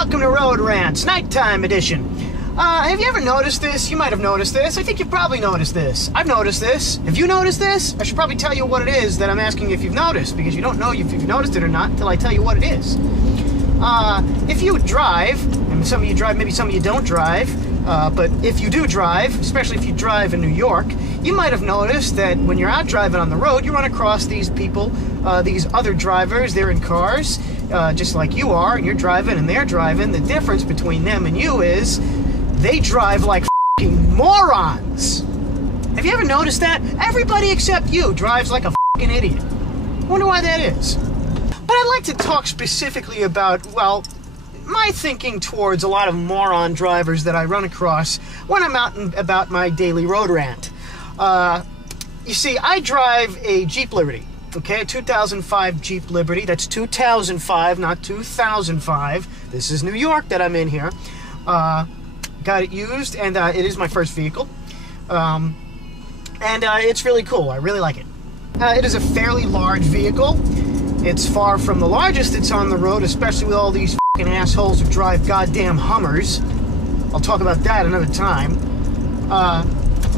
welcome to Road Rants, nighttime edition. Have you ever noticed this? You might have noticed this. I think you've probably noticed this. I've noticed this. Have you noticed this? I should probably tell you what it is that I'm asking if you've noticed, because you don't know if you've noticed it or not until I tell you what it is. If you drive, and some of you drive, maybe some of you don't drive, but if you do drive, especially if you drive in New York, you might have noticed that when you're out driving on the road, you run across these people, these other drivers. They're in cars, just like you are, and you're driving and they're driving. The difference between them and you is they drive like f***ing morons. Have you ever noticed that? Everybody except you drives like a f***ing idiot. Wonder why that is. But I'd like to talk specifically about, well, my thinking towards a lot of moron drivers that I run across when I'm out and about my daily road rant. You see, I drive a Jeep Liberty, okay, a 2005 Jeep Liberty. That's 2005, not 2005. This is New York that I'm in here. Got it used, and it is my first vehicle. And it's really cool. I really like it. It is a fairly large vehicle. It's far from the largest that's on the road, especially with all these f***ing assholes who drive goddamn Hummers. I'll talk about that another time.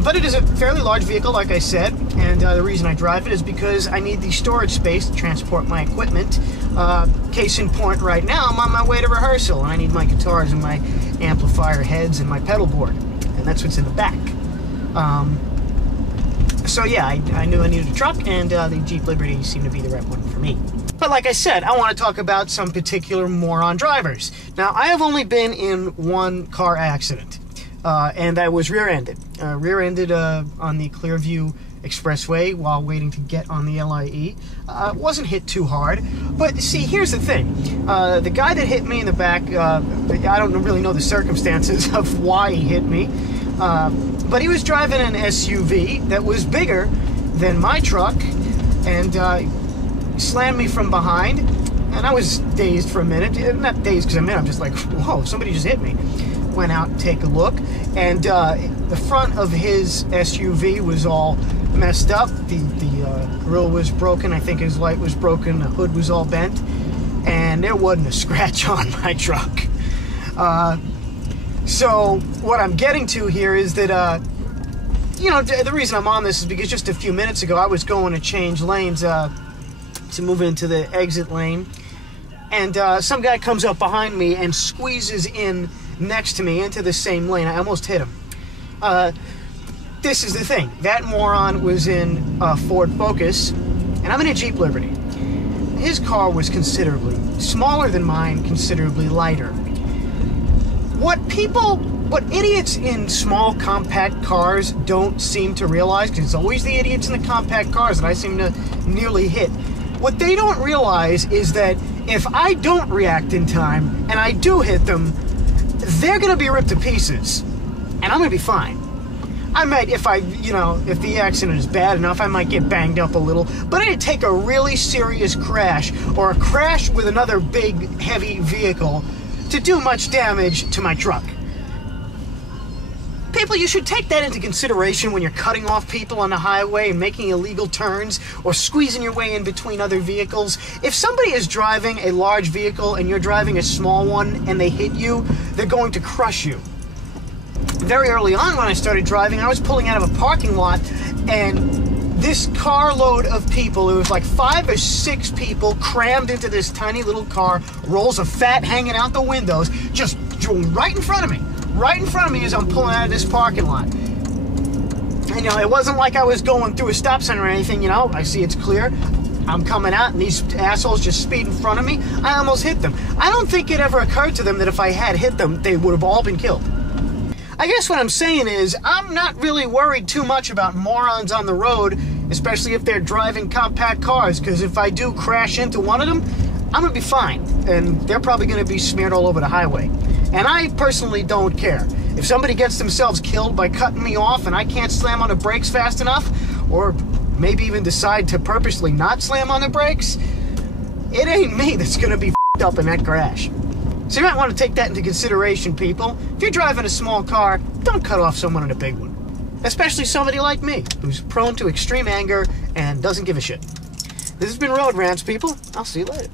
But it is a fairly large vehicle, like I said, and the reason I drive it is because I need the storage space to transport my equipment. Case in point, right now, I'm on my way to rehearsal, and I need my guitars and my amplifier heads and my pedal board, and that's what's in the back. So yeah, I knew I needed a truck, and the Jeep Liberty seemed to be the right one for me. But like I said, I want to talk about some particular moron drivers. Now, I have only been in one car accident, and I was rear-ended. Rear-ended on the Clearview Expressway while waiting to get on the LIE. Wasn't hit too hard, but see, here's the thing. The guy that hit me in the back, I don't really know the circumstances of why he hit me, but he was driving an SUV that was bigger than my truck, and slammed me from behind, and I was dazed for a minute. Not dazed because I'm just like, whoa, somebody just hit me. Went out and take a look, and the front of his SUV was all messed up. The grill was broken. I think his light was broken. The hood was all bent, and there wasn't a scratch on my truck. So what I'm getting to here is that, you know, the reason I'm on this is because just a few minutes ago I was going to change lanes to move into the exit lane, and some guy comes up behind me and squeezes in next to me into the same lane. I almost hit him. This is the thing. That moron was in a Ford Focus, and I'm in a Jeep Liberty. His car was considerably smaller than mine, considerably lighter. What idiots in small, compact cars don't seem to realize, because it's always the idiots in the compact cars that I seem to nearly hit, what they don't realize is that if I don't react in time, and I do hit them, they're going to be ripped to pieces, and I'm going to be fine. I might, if the accident is bad enough, I might get banged up a little, but it'd take a really serious crash, or a crash with another big, heavy vehicle, to do much damage to my truck. People, you should take that into consideration when you're cutting off people on the highway and making illegal turns or squeezing your way in between other vehicles. If somebody is driving a large vehicle and you're driving a small one and they hit you, they're going to crush you. Very early on when I started driving, I was pulling out of a parking lot, and this carload of people, it was like 5 or 6 people crammed into this tiny little car, rolls of fat hanging out the windows, just right in front of me. Right in front of me as I'm pulling out of this parking lot. And, you know, it wasn't like I was going through a stop sign or anything, you know. I see it's clear. I'm coming out, and these assholes just speed in front of me. I almost hit them. I don't think it ever occurred to them that if I had hit them, they would have all been killed. I guess what I'm saying is, I'm not really worried too much about morons on the road, especially if they're driving compact cars, because if I do crash into one of them, I'm going to be fine, and they're probably going to be smeared all over the highway. And I personally don't care. If somebody gets themselves killed by cutting me off and I can't slam on the brakes fast enough, or maybe even decide to purposely not slam on the brakes, it ain't me that's going to be f***ed up in that crash. So you might want to take that into consideration, people. If you're driving a small car, don't cut off someone in a big one. Especially somebody like me, who's prone to extreme anger and doesn't give a shit. This has been Road Rants, people. I'll see you later.